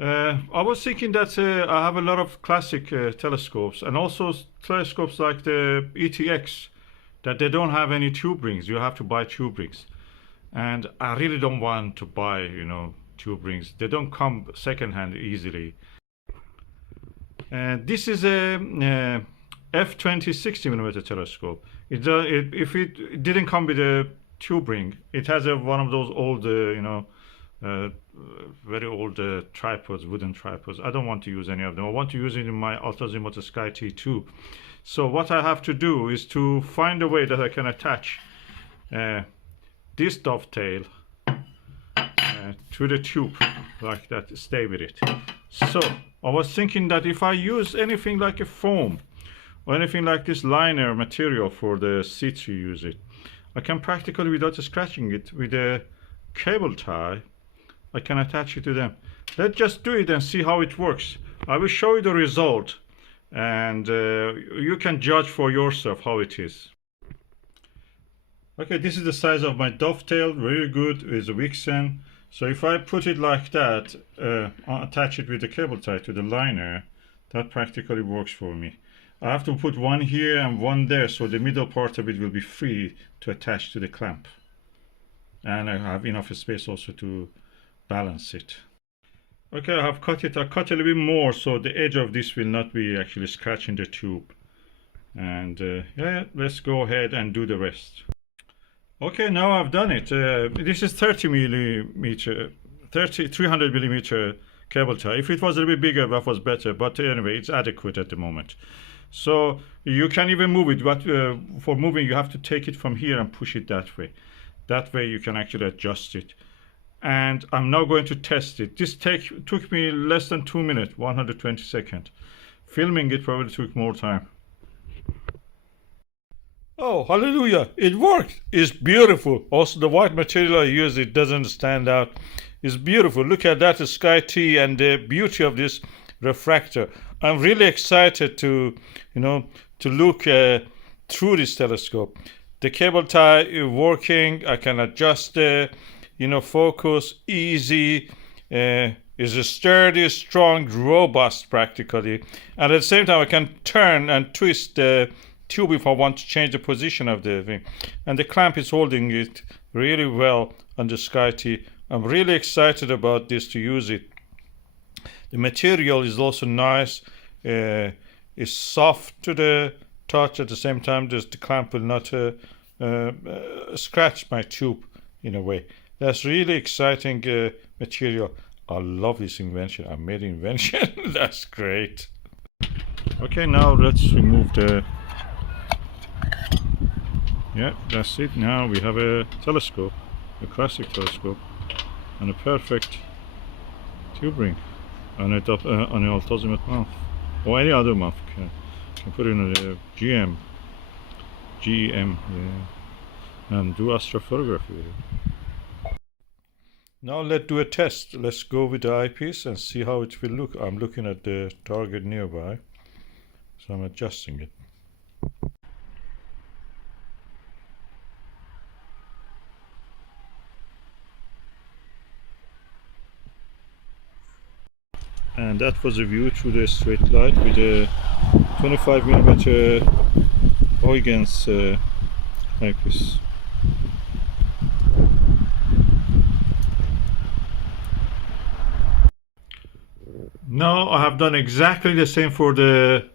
I was thinking that I have a lot of classic telescopes and also telescopes like the ETX that they don't have any tube rings. You have to buy tube rings. And I really don't want to buy, tube rings. They don't come secondhand easily. And this is a f20 60mm telescope. If it didn't come with a tube ring, it has one of those old, very old tripods, wooden tripods. I don't want to use any of them. I want to use it in my Alt Azimuth SkyTee-2. So what I have to do is to find a way that I can attach this dovetail to the tube like that, stay with it. So I was thinking that if I use anything like a foam or anything like this liner material for the seats you use it, I can practically, without scratching it, with a cable tie, I can attach it to them. Let's just do it and see how it works. I will show you the result and you can judge for yourself how it is. Okay, this is the size of my dovetail, really good, it's a Vixen. So if I put it like that, attach it with the cable tie to the liner, that practically works for me. I have to put one here and one there, so the middle part of it will be free to attach to the clamp. And I have enough space also to balance it. Okay, I have cut it. I cut a little bit more so the edge of this will not be actually scratching the tube. And yeah, let's go ahead and do the rest. Okay, now I've done it. This is 300 millimeter cable tie. If it was a little bit bigger, that was better. But anyway, it's adequate at the moment. So you can even move it, but for moving, you have to take it from here and push it that way. That way you can actually adjust it. And I'm now going to test it. This took me less than 2 minutes, 120 seconds. Filming it probably took more time. Oh, hallelujah, it worked. It's beautiful. Also, the white material I use, it doesn't stand out. It's beautiful. Look at that, the SkyTee and the beauty of this refractor. I'm really excited to look through this telescope. The cable tie is working. I can adjust the, focus, easy. Is a sturdy, strong, robust practically. And at the same time, I can turn and twist the tube if I want to change the position of the thing. And the clamp is holding it really well on the SkyTee. I'm really excited about this to use it. The material is also nice. It's soft to the touch. At the same time, the clamp will not scratch my tube in a way. That's really exciting material. I love this invention. I made an invention. That's great. Okay, now let's remove the... Yeah, that's it. Now we have a telescope, a classic telescope, and a perfect tube ring on an Alt Azimuth mount, or any other mount. Can put it in a GM, yeah, and do astrophotography with it. Now let's do a test. Let's go with the eyepiece and see how it will look. I'm looking at the target nearby, so I'm adjusting it. And that was a view through the straight light with a 25mm Huygens eyepiece. Now I have done exactly the same for the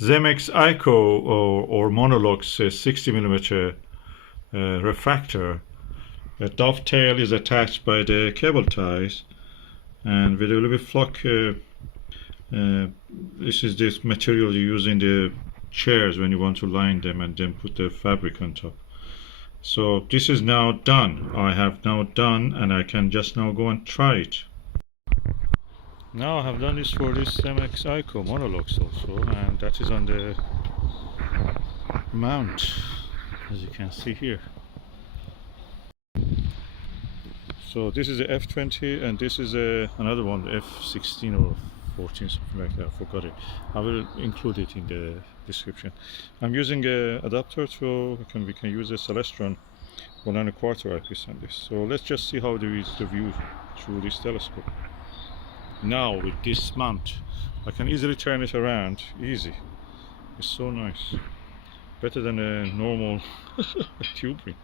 Zemeckis ICO or Monolox 60mm refractor. The dovetail is attached by the cable ties, and with a little bit flock, this is this material you use in the chairs when you want to line them and then put the fabric on top. So this is now done. I have now done, and I can just now go and try it. Now I have done this for this Zemeckis ICO Monolox also, and that is on the mount, as you can see here. So this is a f20 and this is another one, f16 or 14, something like that. I forgot it. I will include it in the description. I'm using an adapter, so we can use a Celestron 1.25 eyepiece on this. So let's just see how there is the view through this telescope. Now with this mount, I can easily turn it around, easy. It's so nice, better than a normal tube ring.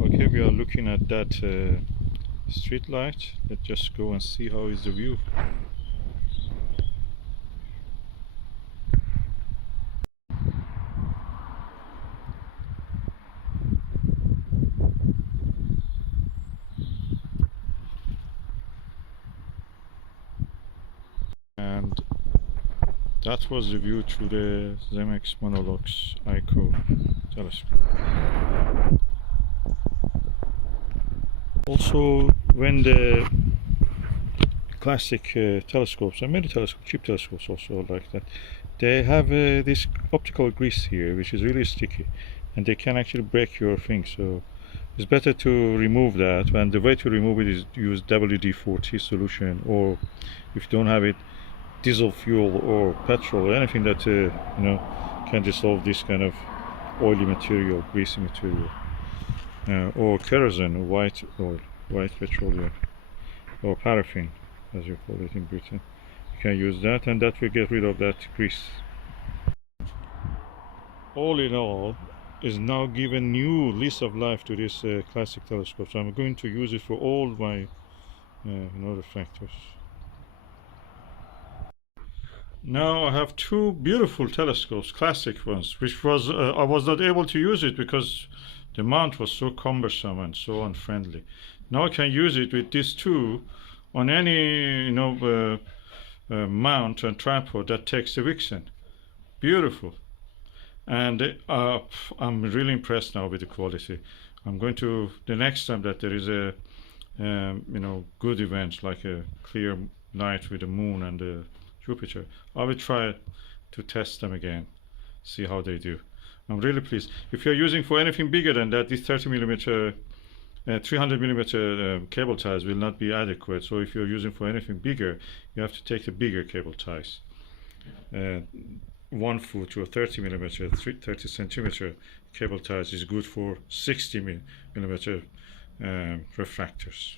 Okay, we are looking at that street light. Let's just go and see how is the view. And that was the view through the Zemeckis Monolox ICO telescope. Also, when the classic telescopes and many telescopes, cheap telescopes also like that, they have this optical grease here, which is really sticky, and they can actually break your thing. So it's better to remove that, and the way to remove it is use WD-40 solution, or if you don't have it, diesel fuel or petrol, or anything that can dissolve this kind of oily material, greasy material, or kerosene, white oil, white petroleum, or paraffin, as you call it in Britain. You can use that, and that will get rid of that grease. All in all, is now given new lease of life to this classic telescope. So I'm going to use it for all my refractors. Now I have two beautiful telescopes, classic ones, which was I was not able to use it because the mount was so cumbersome and so unfriendly. Now I can use it with these two on any mount and tripod that takes the Vixen. Beautiful. And I'm really impressed now with the quality. I'm going to, the next time that there is a good event like a clear night with the moon and the Jupiter, I will try to test them again, see how they do. I'm really pleased. If you're using for anything bigger than that, this 30mm 300mm cable ties will not be adequate. So if you're using for anything bigger, you have to take the bigger cable ties. 1 foot or 30mm, 30 centimeter cable ties is good for 60mm refractors.